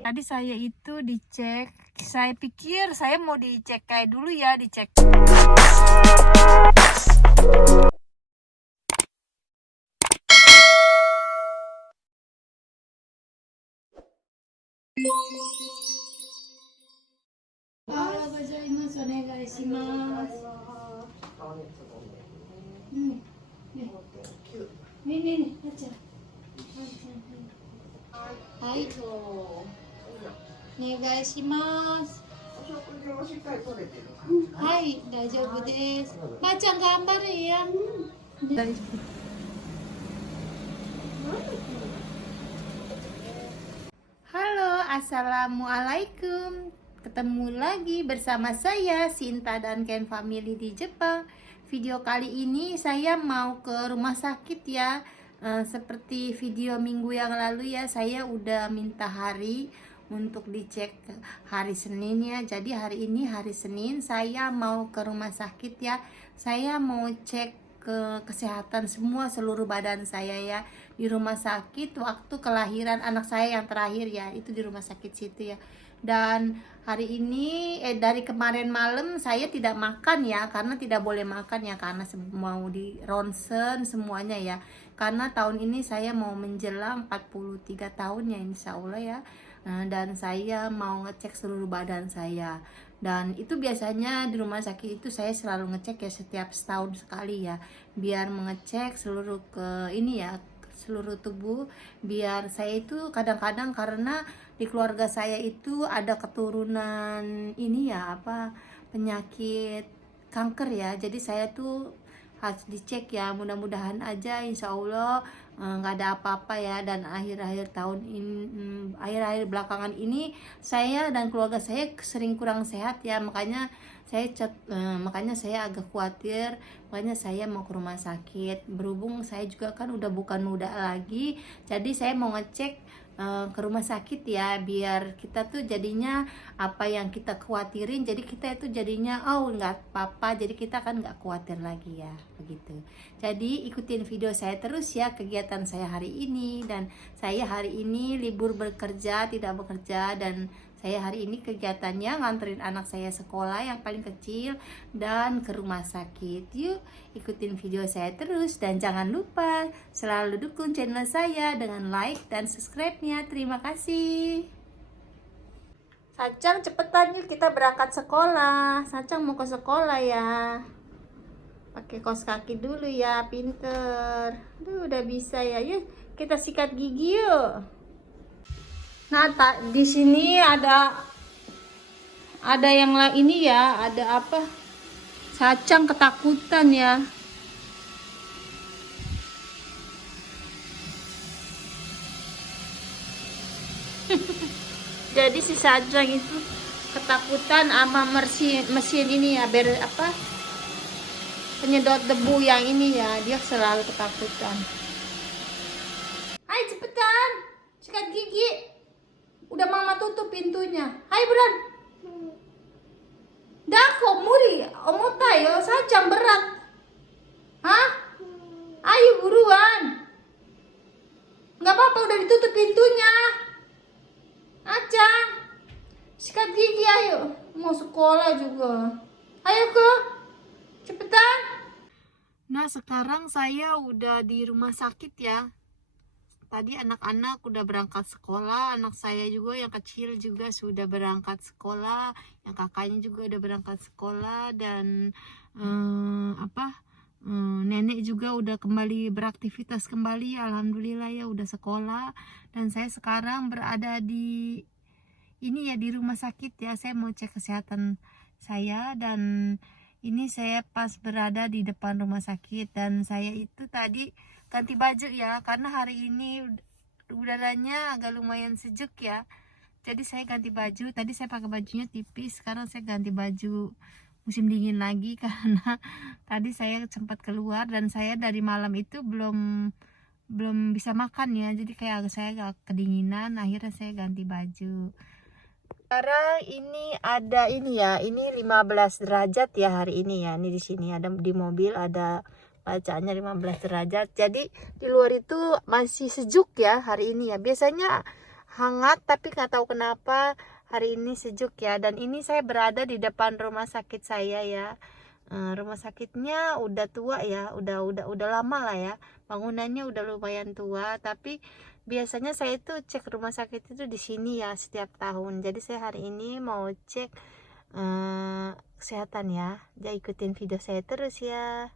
Tadi saya itu dicek, saya pikir saya mau dicek kayak dulu ya, dicek. Nih, baca. Hai, onegaishimasu. Hai, daijoubu desu. Baca gambar ya. Halo, assalamualaikum. Ketemu lagi bersama saya Sinta dan Ken Family di Jepang. Video kali ini saya mau ke rumah sakit ya. Seperti video minggu yang lalu ya, saya udah minta hari untuk dicek hari Senin ya. Jadi hari ini hari Senin saya mau ke rumah sakit ya. Saya mau cek ke kesehatan semua seluruh badan saya ya, di rumah sakit waktu kelahiran anak saya yang terakhir ya, itu di rumah sakit situ ya. Dan hari ini dari kemarin malam saya tidak makan ya, karena tidak boleh makan ya, karena mau di ronsen semuanya ya, karena tahun ini saya mau menjelang 43 tahun ya, insya Allah ya. Dan saya mau ngecek seluruh badan saya, dan itu biasanya di rumah sakit itu saya selalu ngecek ya, setiap setahun sekali ya, biar mengecek seluruh ini ya, seluruh tubuh, biar saya itu kadang-kadang karena di keluarga saya itu ada keturunan ini ya, apa, penyakit kanker ya, jadi saya tuh harus dicek ya, mudah-mudahan aja insya Allah nggak ada apa-apa ya. Dan akhir-akhir tahun ini, akhir-akhir belakangan ini saya dan keluarga saya sering kurang sehat ya, makanya saya agak khawatir, makanya saya mau ke rumah sakit. Berhubung saya juga kan udah bukan muda lagi, jadi saya mau ngecek ke rumah sakit ya, biar kita tuh jadinya apa yang kita khawatirin, jadi kita itu jadinya nggak apa-apa, jadi kita kan nggak khawatir lagi ya, begitu. Jadi ikutin video saya terus ya, kegiatan saya hari ini. Dan saya hari ini libur bekerja, tidak bekerja, dan saya hari ini kegiatannya nganterin anak saya sekolah yang paling kecil dan ke rumah sakit. Yuk ikutin video saya terus, dan jangan lupa selalu dukung channel saya dengan like dan subscribe-nya. Terima kasih. Sacang cepetan yuk, kita berangkat sekolah. Sacang mau ke sekolah ya. Pakai kaos kaki dulu ya, pinter. Udah bisa ya. Yuk kita sikat gigi yuk. Nah, di sini ada yang ini ya, ada apa? Sacang ketakutan ya. Jadi si Sacang itu ketakutan sama mesin ini ya, penyedot debu yang ini ya, dia selalu ketakutan. Hai cepetan, sikat gigi. Udah mama tutup pintunya. Hai buruan. Dako muri, omotai yo, Sacang berat. Hah? Ayo buruan. Nggak apa-apa, udah ditutup pintunya. Acang, sikat gigi ayo. Mau sekolah juga. Ayo ke, cepetan. Nah sekarang saya udah di rumah sakit ya. Tadi anak-anak udah berangkat sekolah, anak saya juga yang kecil juga sudah berangkat sekolah, yang kakaknya juga udah berangkat sekolah, dan nenek juga udah kembali beraktivitas kembali, alhamdulillah ya, udah sekolah. Dan saya sekarang berada di ini ya, di rumah sakit ya, saya mau cek kesehatan saya. Dan ini saya pas berada di depan rumah sakit, dan saya itu tadi ganti baju ya, karena hari ini udaranya agak lumayan sejuk ya, jadi saya ganti baju. Tadi saya pakai bajunya tipis, sekarang saya ganti baju musim dingin lagi karena tadi saya sempat keluar dan saya dari malam itu belum bisa makan ya, jadi kayak saya agak kedinginan, akhirnya saya ganti baju. Sekarang ini ada ini ya, ini 15 derajat ya hari ini ya. Ini di sini ada di mobil ada bacaannya 15 derajat. Jadi di luar itu masih sejuk ya hari ini ya. Biasanya hangat, tapi nggak tahu kenapa hari ini sejuk ya. Dan ini saya berada di depan rumah sakit saya ya. Rumah sakitnya udah tua ya, udah lama lah ya. Bangunannya udah lumayan tua, tapi biasanya saya itu cek rumah sakit itu di sini ya setiap tahun. Jadi saya hari ini mau cek kesehatan ya. Jadi ikutin video saya terus ya.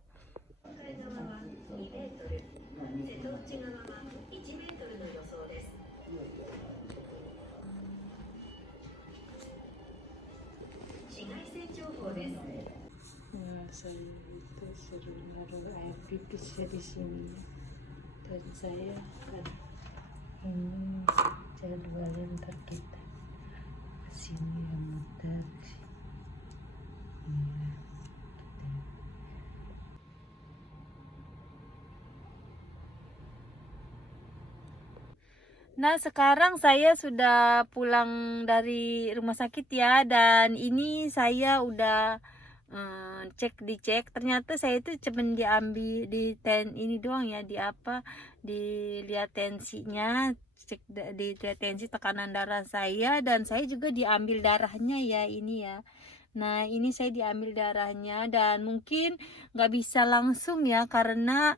Nah, saya itu suruh naruh air pipis ya di sini, dan saya ini jadwalnya ntar kita sini yang muter ya. Nah, sekarang saya sudah pulang dari rumah sakit ya, dan ini saya udah dicek. Ternyata saya itu cuman diambil di ini doang ya, dilihat tensinya, dilihat tensi, tekanan darah saya, dan saya juga diambil darahnya ya ini ya. Nah, ini saya diambil darahnya, dan mungkin nggak bisa langsung ya, karena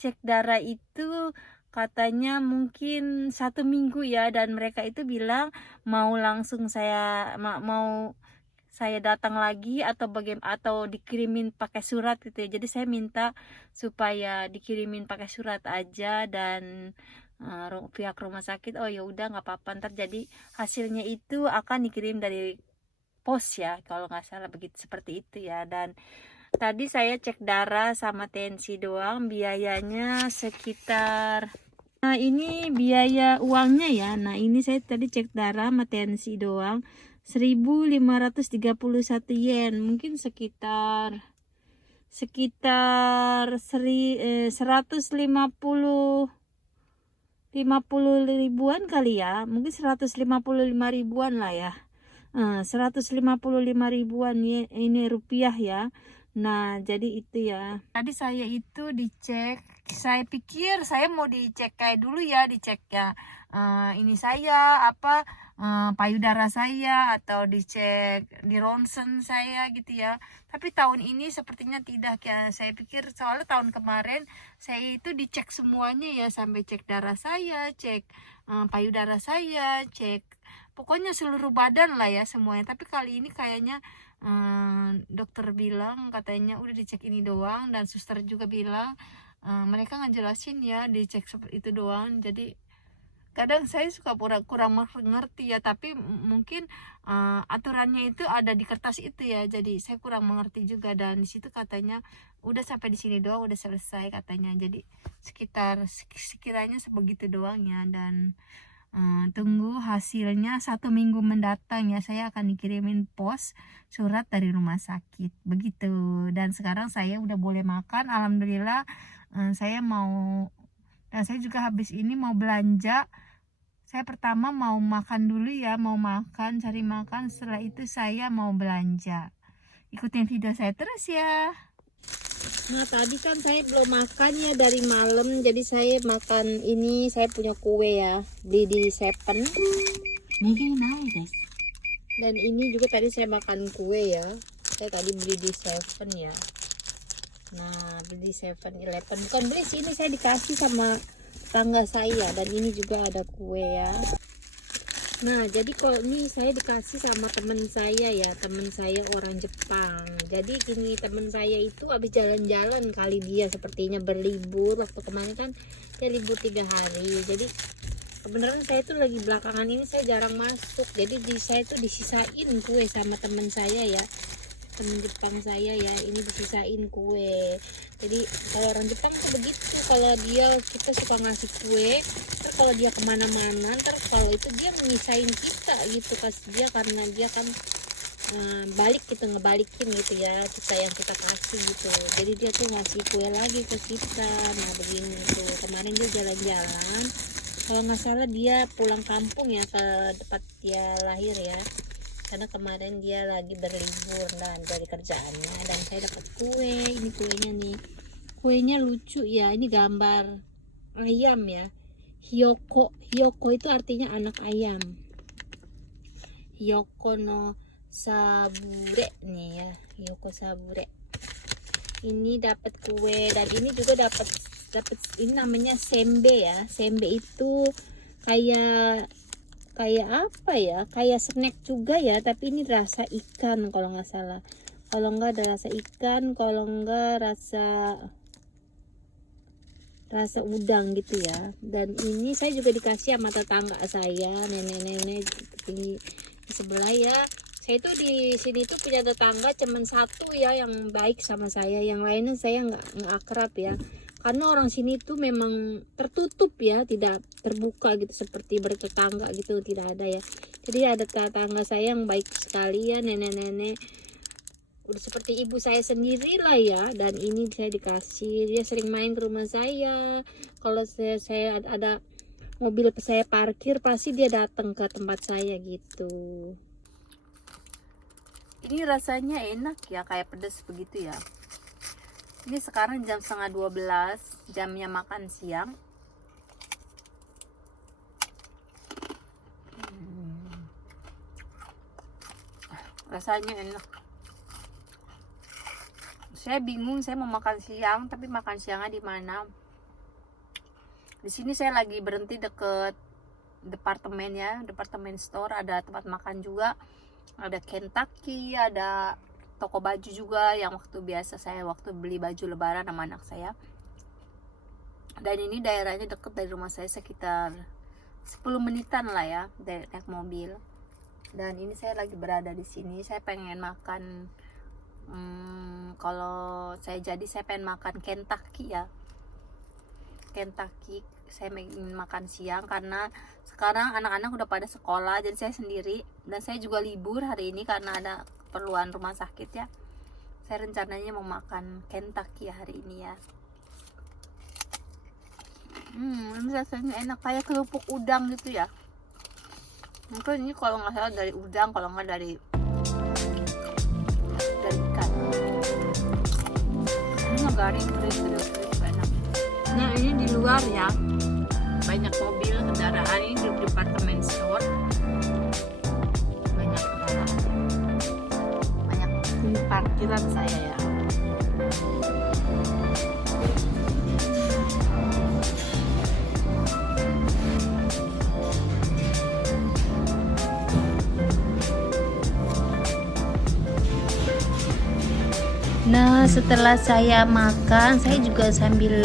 cek darah itu katanya mungkin 1 minggu ya, dan mereka itu bilang mau langsung mau saya datang lagi atau atau dikirimin pakai surat gitu ya. Jadi saya minta supaya dikirimin pakai surat aja, dan pihak rumah sakit oh ya udah nggak apa-apa, ntar jadi hasilnya itu akan dikirim dari pos ya, kalau nggak salah begitu, seperti itu ya. Dan tadi saya cek darah sama tensi doang, biayanya sekitar, nah ini biaya uangnya ya. Nah ini saya tadi cek darah sama tensi doang 1.531 yen, mungkin sekitar 150 ribuan kali ya, mungkin 155 ribuan lah ya. 155 ribuan ya, ini rupiah ya. Nah jadi itu ya, tadi saya itu dicek, saya pikir saya mau dicek kayak dulu ya, dicek ya ini saya payudara saya, atau dicek di ronsen saya gitu ya. Tapi tahun ini sepertinya tidak ya. Saya pikir, soalnya tahun kemarin saya itu dicek semuanya ya, sampai cek darah saya, cek payudara saya, cek pokoknya seluruh badan lah ya semuanya. Tapi kali ini kayaknya dokter bilang katanya udah dicek ini doang, dan suster juga bilang mereka ngejelasin ya dicek seperti itu doang. Jadi kadang saya suka kurang mengerti ya, tapi mungkin aturannya itu ada di kertas itu ya, jadi saya kurang mengerti juga. Dan di situ katanya udah sampai di sini doang, udah selesai katanya. Jadi sekiranya sebegitu doang ya. Dan tunggu hasilnya 1 minggu mendatang ya, saya akan dikirimin pos surat dari rumah sakit begitu. Dan sekarang saya udah boleh makan, alhamdulillah. Saya mau, dan saya juga habis ini mau belanja. Saya pertama mau makan dulu ya, mau makan, cari makan, setelah itu saya mau belanja. Ikutin video saya terus ya. Nah tadi kan saya belum makan ya dari malam, jadi saya makan ini, saya punya kue ya, beli di Seven. Dan ini juga tadi saya makan kue ya, saya tadi beli di Seven ya. Nah beli di 7-Eleven, bukan beli sih, ini saya dikasih sama tangga saya. Dan ini juga ada kue ya. Nah jadi kalau ini saya dikasih sama teman saya ya, teman saya orang Jepang. Jadi gini, teman saya itu habis jalan-jalan kali, dia sepertinya berlibur. Waktu kemarin kan dia libur 3 hari. Jadi kebenaran saya tuh lagi belakangan ini saya jarang masuk. Jadi saya tuh disisain kue sama teman saya ya, teman Jepang saya ya, ini disisain kue. Jadi kalau orang Jepang tuh begitu, kalau kita suka ngasih kue, terus kalau dia kemana-mana, ntar kalau itu dia menyisain kita gitu, kasih dia, karena dia kan balik gitu, ngebalikin gitu ya, kita yang kita kasih gitu. Jadi dia tuh ngasih kue lagi ke kita. Nah begini tuh, kemarin dia jalan-jalan, kalau nggak salah dia pulang kampung ya, ke tempat dia lahir ya, karena kemarin dia lagi berlibur dan dari kerjaannya. Dan saya dapat kue, ini kuenya nih, kuenya lucu ya, ini gambar ayam ya, Hyoko. Hyoko itu artinya anak ayam. Hyoko no sabure nih ya, Hyoko sabure. Ini dapat kue dan ini juga dapat ini namanya sembe ya. Sembe itu kayak apa ya, kayak snack juga ya, tapi ini rasa ikan kalau nggak salah. Kalau nggak ada rasa ikan, kalau nggak rasa udang gitu ya. Dan ini saya juga dikasih sama tetangga saya, nenek-nenek di sebelah ya. Saya itu di sini tuh punya tetangga cuman satu ya yang baik sama saya, yang lainnya saya nggak akrab ya, karena orang sini tuh memang tertutup ya, tidak terbuka gitu seperti bertetangga gitu, tidak ada ya. Jadi ada tetangga saya yang baik sekali ya, nenek-nenek udah seperti ibu saya sendiri lah ya. Dan ini saya dikasih, dia sering main ke rumah saya. Kalau saya ada mobil saya parkir, pasti dia datang ke tempat saya gitu. Ini rasanya enak ya, kayak pedas begitu ya. Ini sekarang jam setengah 12, jamnya makan siang. Rasanya enak. Saya bingung saya mau makan siang, tapi makan siangnya di mana? Di sini saya lagi berhenti deket departemen ya, departemen store, ada tempat makan juga, ada Kentucky, ada toko baju juga yang waktu biasa saya waktu beli baju lebaran sama anak saya. Dan ini daerahnya deket dari rumah saya, sekitar 10 menitan lah ya dari naik mobil. Dan ini saya lagi berada di sini, saya pengen makan kalau saya pengen makan Kentucky ya. Kentucky saya ingin makan siang karena sekarang anak-anak udah pada sekolah, jadi saya sendiri dan saya juga libur hari ini karena ada keperluan rumah sakit ya. Saya rencananya mau makan Kentucky hari ini ya. Ini rasanya enak, kayak kerupuk udang gitu ya. Mungkin ini kalau nggak salah dari udang, kalau nggak dari ikan. Ini nggak garing, kriuk enak. Nah ini di luar ya, banyak mobil kendaraan, ini di departemen store, banyak kendaraan, banyak di parkiran saya ya. Nah setelah saya makan, saya juga sambil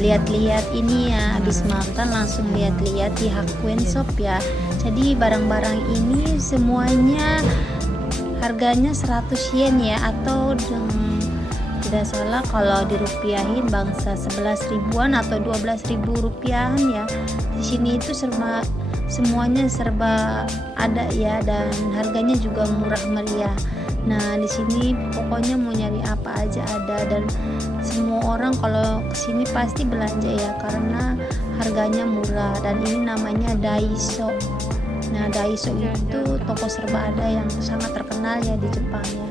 lihat-lihat ini ya, habis makan langsung lihat-lihat di Hakuen Shop ya. Jadi barang-barang ini semuanya harganya 100 yen ya, atau tidak salah kalau dirupiahin bangsa 11 ribuan atau 12 ribu rupiahan ya. Di sini itu semuanya serba ada ya, dan harganya juga murah meriah. Nah di sini pokoknya mau nyari apa aja ada, dan semua orang kalau kesini pasti belanja ya karena harganya murah. Dan ini namanya Daiso. Nah Daiso itu toko serba ada yang sangat terkenal ya di Jepang ya.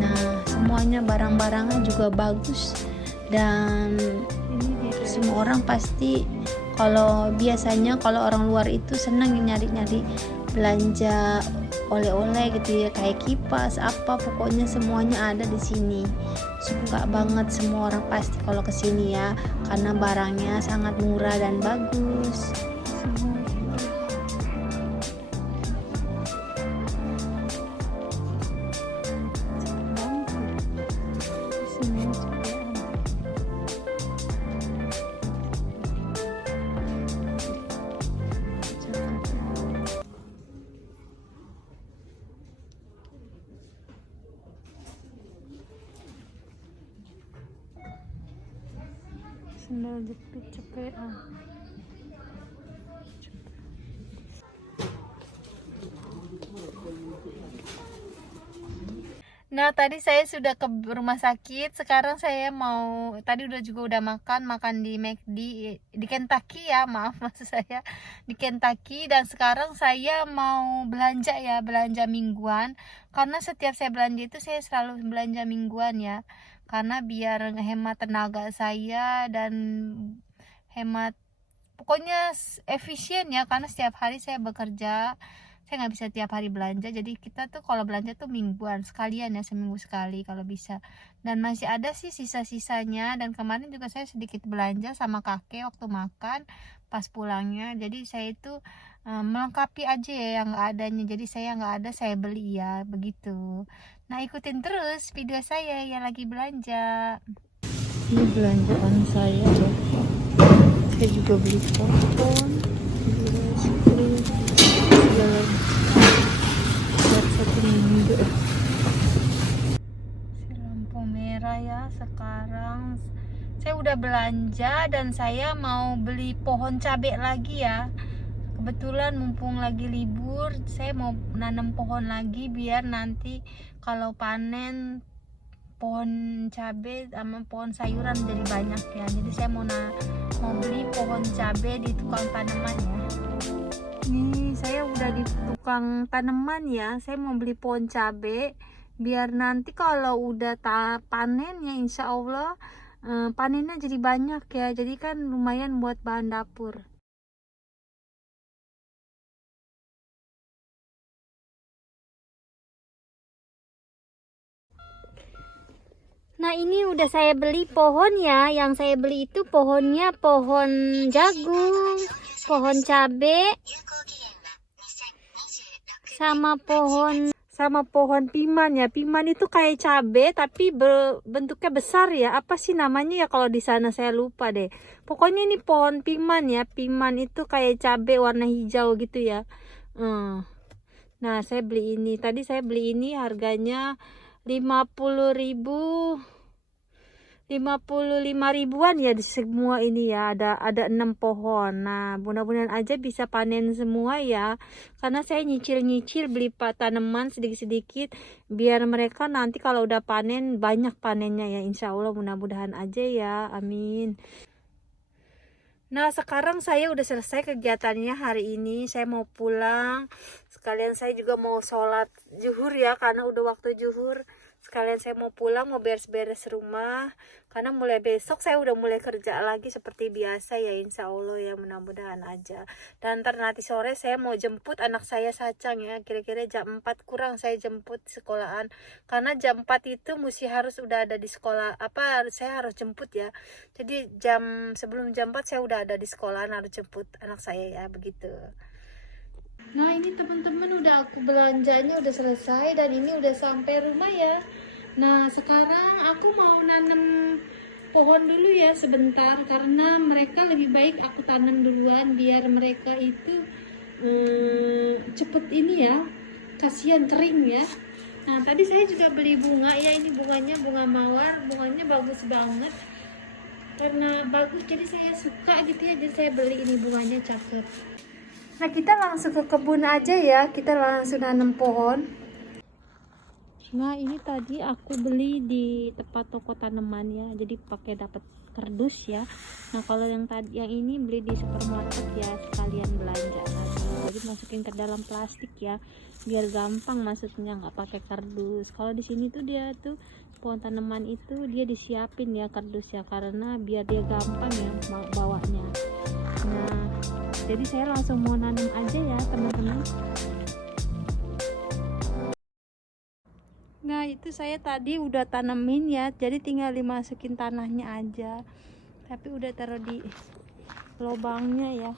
Nah semuanya barang-barangnya juga bagus, dan semua orang pasti, kalau biasanya kalau orang luar itu senang nyari-nyari belanja oleh-oleh gitu ya, kayak kipas apa, pokoknya semuanya ada di sini. Suka banget semua orang pasti kalau kesini ya, karena barangnya sangat murah dan bagus. Sendal jepit cepetan. Nah tadi saya sudah ke rumah sakit, sekarang saya mau, tadi udah makan di McD, di Kentucky ya, maaf maksud saya di Kentucky. Dan sekarang saya mau belanja ya, belanja mingguan, karena setiap saya belanja itu saya selalu belanja mingguan ya, karena biar hemat tenaga saya dan hemat pokoknya efisien ya, karena setiap hari saya bekerja, saya nggak bisa tiap hari belanja. Jadi kita tuh kalau belanja tuh mingguan sekalian ya, seminggu sekali kalau bisa. Dan masih ada sih sisa-sisanya, dan kemarin juga saya sedikit belanja sama kakek waktu makan pas pulangnya. Jadi saya itu melengkapi aja ya yang nggak adanya. Jadi saya nggak ada, saya beli ya, begitu. Nah, ikutin terus video saya yang lagi belanja. Ini belanjaan saya loh. Saya juga beli popcorn, beli es krim, segala buat 1 minggu. Lampu merah ya sekarang. Saya udah belanja dan saya mau beli pohon cabai lagi ya. Kebetulan mumpung lagi libur, saya mau nanam pohon lagi biar nanti kalau panen pohon cabai sama pohon sayuran jadi banyak ya. Jadi saya mau beli pohon cabai di tukang tanaman ya. Nih saya udah di tukang tanaman ya. Saya mau beli pohon cabai biar nanti kalau udah panen ya, insya Allah panennya jadi banyak ya. Jadi kan lumayan buat bahan dapur. Nah, ini udah saya beli pohon ya. Yang saya beli itu pohonnya pohon jagung, pohon cabe, sama pohon piman ya. Piman itu kayak cabe tapi bentuknya besar ya. Apa sih namanya ya kalau di sana, saya lupa deh. Pokoknya ini pohon piman ya. Piman itu kayak cabe warna hijau gitu ya. Nah, saya beli ini. Tadi saya beli ini harganya 55 ribuan ya di semua ini ya. Ada 6 pohon. Nah, mudah-mudahan aja bisa panen semua ya. Karena saya nyicil-nyicil beli tanaman sedikit-sedikit biar mereka nanti kalau udah panen banyak panennya ya. Insya Allah mudah-mudahan aja ya. Amin. Nah, sekarang saya udah selesai kegiatannya hari ini. Saya mau pulang. Sekalian saya juga mau sholat zuhur ya, karena udah waktu zuhur. Sekalian saya mau pulang, mau beres-beres rumah. Karena mulai besok saya udah mulai kerja lagi seperti biasa ya, insya Allah ya, mudah-mudahan aja. Dan ntar nanti sore saya mau jemput anak saya Sacang ya. Kira-kira jam 4 kurang saya jemput sekolahan. Karena jam 4 itu mesti harus udah ada di sekolah. Saya harus jemput ya. Jadi sebelum jam 4 saya udah ada di sekolah, harus jemput anak saya ya, begitu. Nah, ini teman-teman udah aku belanjanya udah selesai dan ini udah sampai rumah ya. Nah, sekarang aku mau nanam pohon dulu ya sebentar, karena mereka lebih baik aku tanam duluan biar mereka itu cepet ini ya, kasihan kering ya. Nah, tadi saya juga beli bunga ya, ini bunganya bunga mawar, bunganya bagus banget. Karena bagus jadi saya suka gitu ya, jadi saya beli ini, bunganya cakep. Nah, kita langsung ke kebun aja ya, kita langsung nanam pohon. Nah, ini tadi aku beli di tempat toko tanaman ya, jadi pakai dapat kardus ya. Nah, kalau yang ini beli di supermarket ya, sekalian belanja. Jadi masukin ke dalam plastik ya, biar gampang masuknya, nggak pakai kardus. Kalau di sini tuh dia tuh pohon tanaman itu dia disiapin ya kardus ya, karena biar dia gampang ya bawanya. Nah, jadi saya langsung mau nanam aja ya teman-teman. Nah, itu saya tadi udah tanemin ya, jadi tinggal dimasukin tanahnya aja, tapi udah taruh di lubangnya ya.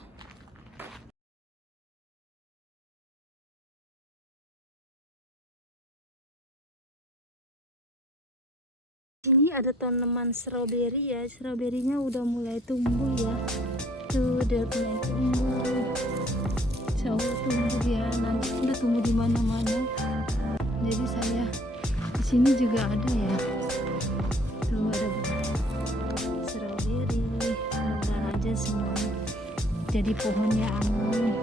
Ini ada tanaman stroberi ya, stroberinya udah mulai tumbuh ya, tuh udah mulai tumbuh. Insya Allah tumbuh ya, nanti udah tumbuh di mana-mana. Jadi saya di sini juga ada ya, tuh ada stroberi. Mudah-mudahan aja semua jadi pohonnya amin.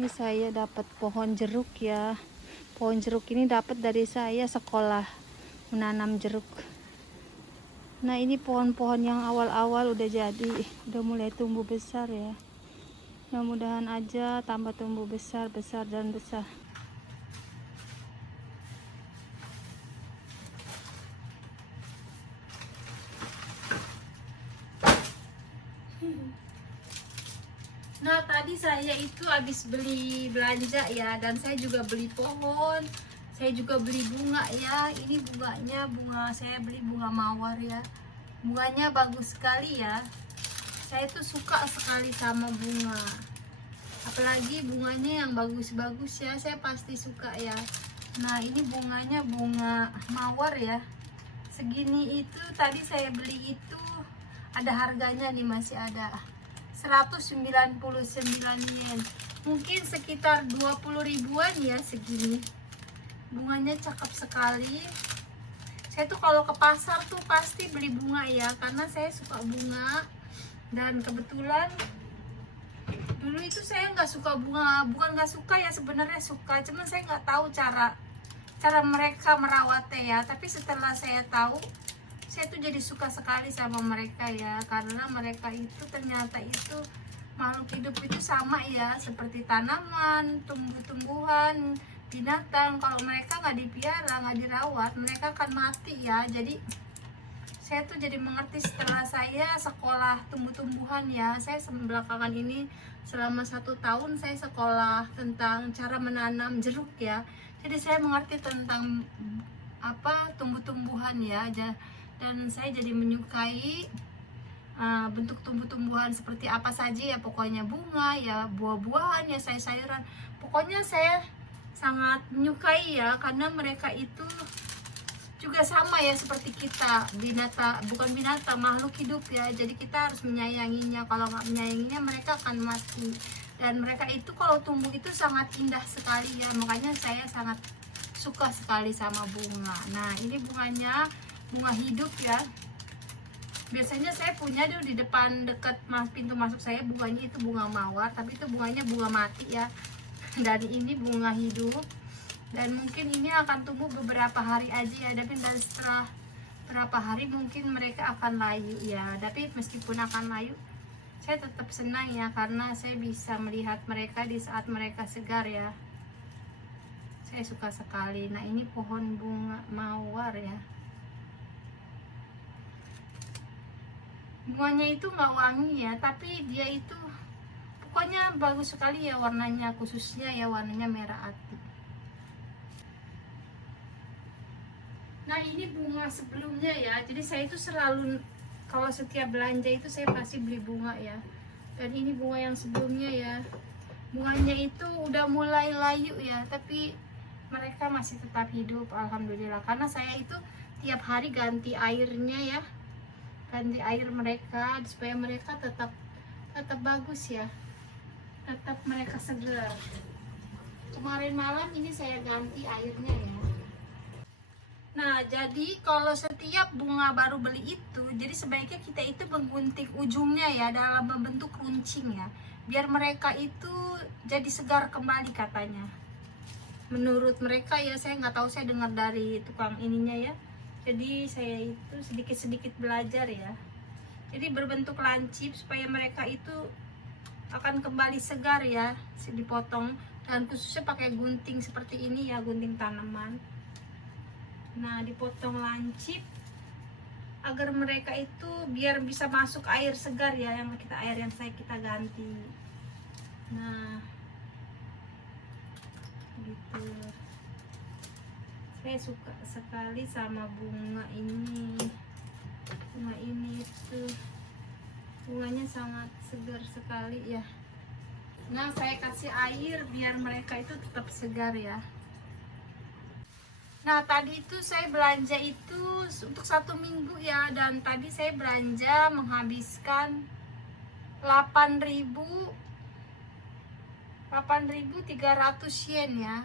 Ini saya dapat pohon jeruk ya. Pohon jeruk ini dapat dari saya sekolah menanam jeruk. Nah, ini pohon-pohon yang awal-awal udah jadi, udah mulai tumbuh besar ya. Mudah-mudahan aja tambah tumbuh besar dan besar. Nah, tadi saya itu habis beli belanja ya, dan saya juga beli pohon, saya juga beli bunga ya. Ini bunganya, bunga saya beli bunga mawar ya. Bunganya bagus sekali ya. Saya tuh suka sekali sama bunga. Apalagi bunganya yang bagus-bagus ya, saya pasti suka ya. Nah, ini bunganya bunga mawar ya. Segini itu tadi saya beli itu ada harganya nih, masih ada 199 yen, mungkin sekitar 20 ribuan ya segini. Bunganya cakep sekali. Saya tuh kalau ke pasar tuh pasti beli bunga ya, karena saya suka bunga. Dan kebetulan dulu itu saya nggak suka bunga, bukan nggak suka ya, sebenarnya suka, cuman saya nggak tahu cara mereka merawatnya ya. Tapi setelah saya tahu, saya tuh jadi suka sekali sama mereka ya, karena mereka itu ternyata itu makhluk hidup itu sama ya, seperti tanaman, tumbuh-tumbuhan, binatang. Kalau mereka nggak dipiara, nggak dirawat, mereka akan mati ya. Jadi saya tuh jadi mengerti setelah saya sekolah tumbuh-tumbuhan ya. Saya belakangan ini selama 1 tahun saya sekolah tentang cara menanam jeruk ya. Jadi saya mengerti tentang apa tumbuh-tumbuhan ya. Dan saya jadi menyukai bentuk tumbuh-tumbuhan seperti apa saja ya, pokoknya bunga ya, buah-buahan ya, sayur-sayuran. Pokoknya saya sangat menyukai ya, karena mereka itu juga sama ya seperti kita, bukan binatang, makhluk hidup ya. Jadi kita harus menyayanginya. Kalau nggak menyayanginya, mereka akan mati. Dan mereka itu kalau tumbuh itu sangat indah sekali ya, makanya saya sangat suka sekali sama bunga. Nah, ini bunganya bunga hidup ya. Biasanya saya punya di depan dekat pintu masuk saya, bunganya itu bunga mawar, tapi itu bunganya bunga mati ya. Dan ini bunga hidup, dan mungkin ini akan tumbuh beberapa hari aja ya, tapi dan setelah beberapa hari mungkin mereka akan layu ya. Tapi meskipun akan layu, saya tetap senang ya, karena saya bisa melihat mereka di saat mereka segar ya. Saya suka sekali. Nah, ini pohon bunga mawar ya. Bunganya itu nggak wangi ya, tapi dia itu pokoknya bagus sekali ya warnanya, khususnya ya warnanya merah ati. Nah, ini bunga sebelumnya ya. Jadi saya itu selalu kalau setiap belanja itu saya pasti beli bunga ya. Dan ini bunga yang sebelumnya ya. Bunganya itu udah mulai layu ya, tapi mereka masih tetap hidup, alhamdulillah. Karena saya itu tiap hari ganti airnya ya, ganti air mereka supaya mereka tetap bagus ya, tetap mereka segar. Kemarin malam ini saya ganti airnya ya. Nah, jadi kalau setiap bunga baru beli itu, jadi sebaiknya kita itu menggunting ujungnya ya dalam membentuk runcing ya, biar mereka itu jadi segar kembali katanya. Menurut mereka ya, saya nggak tahu, saya dengar dari tukang ininya ya. Jadi saya itu sedikit-sedikit belajar ya. Jadi berbentuk lancip supaya mereka itu akan kembali segar ya, dipotong, dan khususnya pakai gunting seperti ini ya, gunting tanaman. Nah, dipotong lancip agar mereka itu biar bisa masuk air segar ya, yang kita ganti. Nah, gitu. Saya suka sekali sama bunga ini. Bunga ini itu bunganya sangat segar sekali ya. Nah, saya kasih air biar mereka itu tetap segar ya. Nah, tadi itu saya belanja itu untuk 1 minggu ya, dan tadi saya belanja menghabiskan 8.300 yen ya.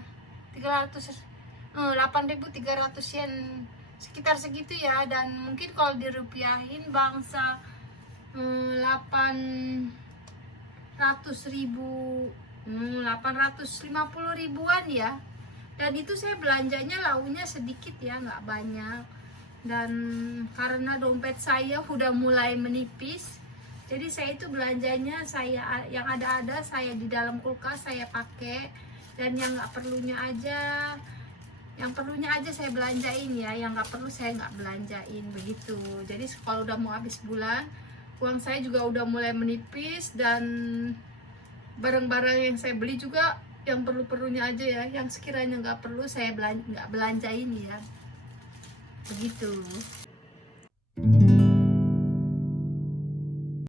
8.300 yen, sekitar segitu ya. Dan mungkin kalau dirupiahin bangsa 850 ribuan ya. Dan itu saya belanjanya launya sedikit ya, nggak banyak. Dan karena dompet saya udah mulai menipis, jadi saya itu belanjanya yang ada saya di dalam kulkas saya pakai, dan yang nggak perlunya aja, saya belanjain ya, yang nggak perlu saya nggak belanjain begitu. Jadi kalau udah mau habis bulan, uang saya juga udah mulai menipis, dan barang-barang yang saya beli juga yang perlu-perlunya aja ya, yang sekiranya nggak perlu saya nggak belanjain ya, begitu.